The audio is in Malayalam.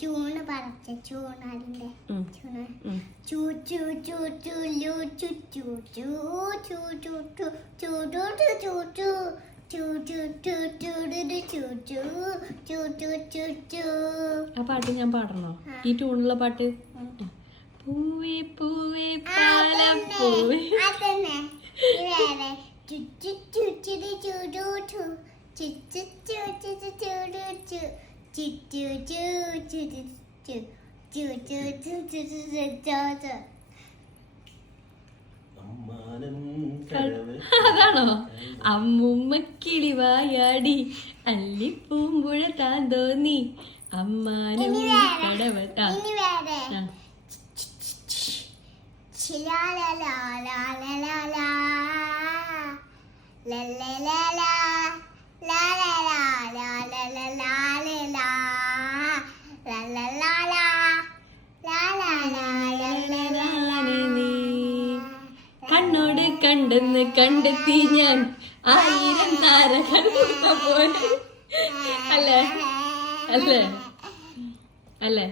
ചൂണ് പറച്ച. ചൂണ് ചൂ ചൂ ചൂ ചൂ ലൂ ചൂ ചൂ ചൂ ചൂ ചൂ ചൂ ചൂ ചൂ ചൂ ആ പാട്ട് ഞാൻ പാടണോ ഈ ട്യൂണുള്ള പാട്ട്. പൂവേ പൂവേ പാല. പൂവേ അതന്നെ. ഇത് വേറെ. ചു ചു ചു ചിടി ചു അതാണോ അമ്മുമ്മ കിളിവായാടി അല്ലിപ്പൂമ്പുഴ താൻ തോന്നി അമ്മാനും കടവൾ താൻ ചില കണ്ടെന്ന് കണ്ടെത്തി ഞാൻ ആയിരം താരകൾ പോലെ. അല്ലേ? അല്ലേ? അല്ലേ?